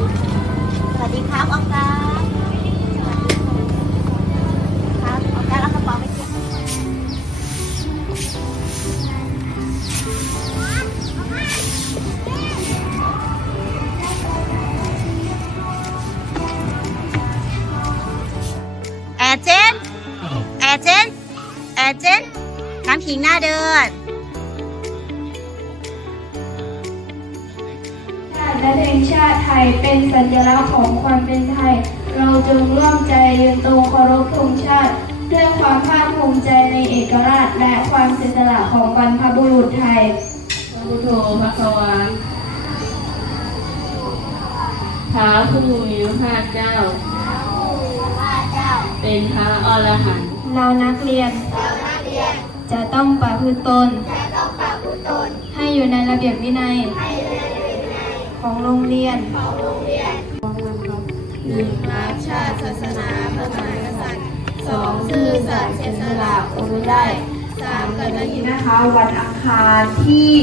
ครับออกัสครับออกัสเอากระเป๋าไปเก็บแอร์เจนแอร์เจนแอร์เจนน้ำขิงหน้าเดิน และเพลงชาติไทยเป็นสัญลักษณ์ของความเป็นไทย เราจงร่วมใจยืนตรงเคารพธงชาติ ด้วยความภาคภูมิใจในเอกราช และความเสียสละของบรรพบุรุษไทยพระพุทโธพระควาพระผู้มีพระเจ้า เป็นพระอรหันต์เรานักเรียน จะต้องประพฤติตน ให้อยู่ในระเบียบวินัย ของโรงเรียนหนึ่งรักชาติศาสนาพระมหากษัตริย์สองซื่อสัตย์เสียสละคุณได้สามกตัญญูนะคะ วันอังคารที่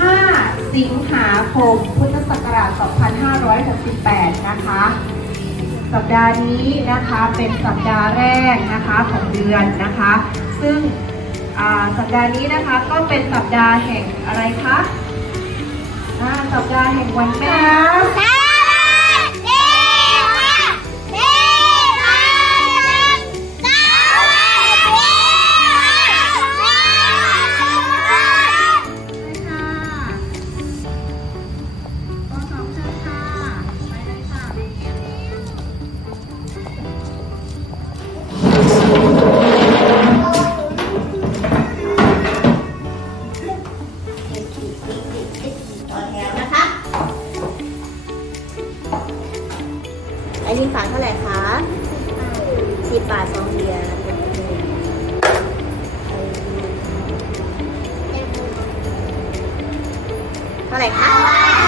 5 สิงหาคม พุทธศักราช 2568 นะคะ สัปดาห์นี้นะคะเป็นสัปดาห์แรกนะคะของเดือนนะคะ ซึ่งอ่าสัปดาห์นี้นะคะก็เป็นสัปดาห์แห่งอะไรคะ สัปดาห์แห่งวันแม่ เท่าไหร่คะสิบบาทสองเหรียญเท่าไหร่คะ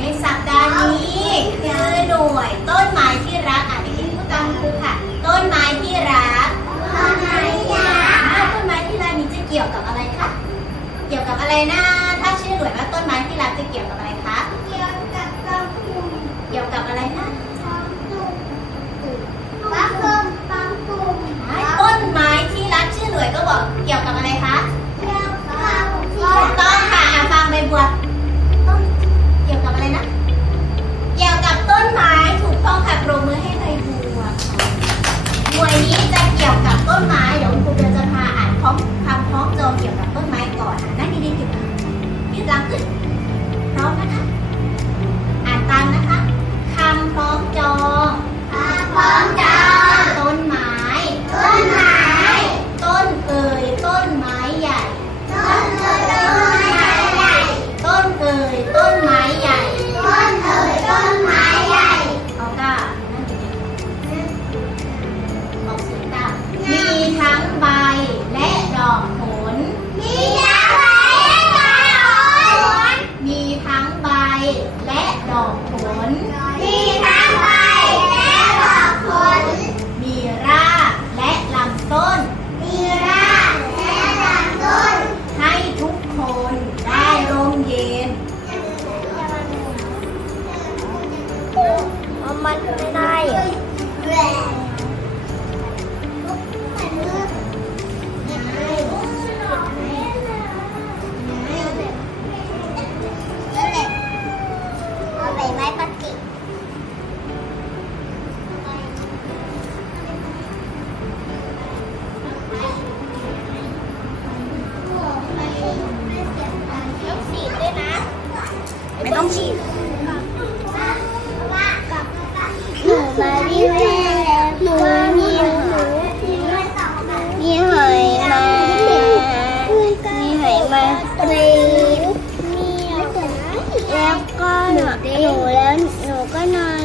ในสัปดาห์นี้คือหน่วยต้นไม้ที่รักอ่านเด็กๆพูดตามครูค่ะ ต้นไม้ที่รักต้นไม้ที่รักต้นไม้ที่รักนี้จะเกี่ยวกับอะไรคะเกี่ยวกับอะไรนะถ้าชื่อหน่วยว่าต้นไม้ที่รักจะเกี่ยวกับอะไรคะเกี่ยวกับกองทุนเกี่ยวกับอะไรนะ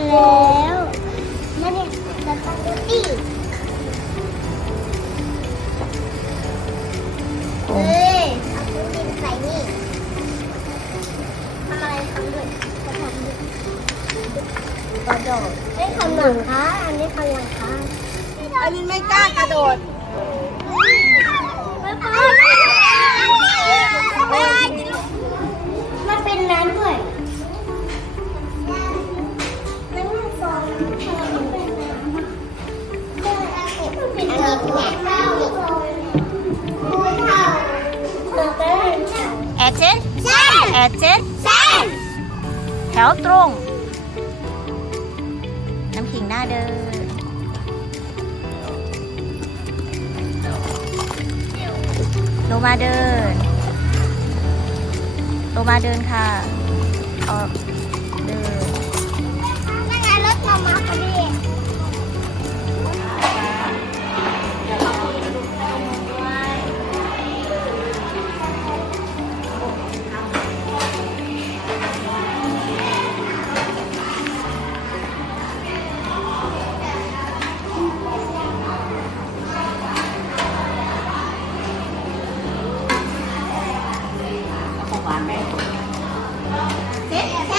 แล้วไม่ได้จะต้องตีเฮ้ยเอาตู้ดินใส่นี่ทำอะไรทำด้วยจะทำด้วยกระโดดไม่ทำหลังคะอันนี้ทำหลังคะอลินไม่กล้ากระโดดไม่ไปไม่ได้มันเป็นน้ำด้วย เจนเจนแถวตรง น้ำขิงหน้าเดิน โลมาเดิน โลมาเดินค่ะออานข้าวจาน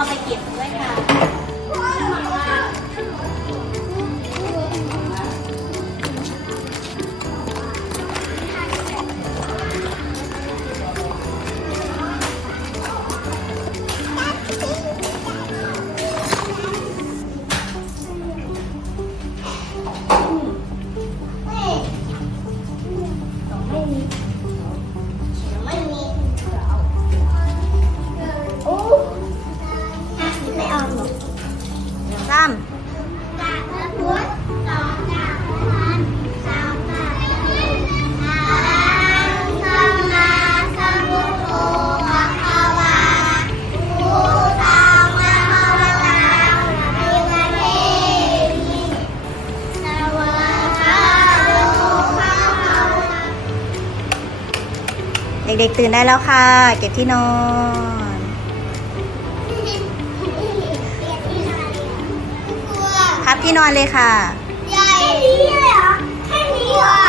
เอาไปเก็บด้วยค่ะ ด็กๆตื่นได้แล้วค่ะ เก็บที่นอนครับที่นอนเลยค่ะ ใหญ่นี่เลยเหรอแค่นี้เหรอ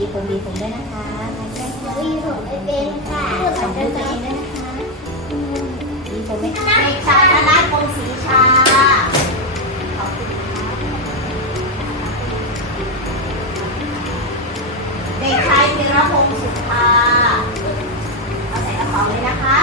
ดีผมดีผมด้วยนะคะดีผมไม่เป็นค่ะขอบคุณตัวเองด้วยนะคะดีผมไม่เป็นในชาธนากรสีชาขอบคุณเด็กชายธีรพงศ์สุภาเอาใส่กระเป๋าเลยนะคะ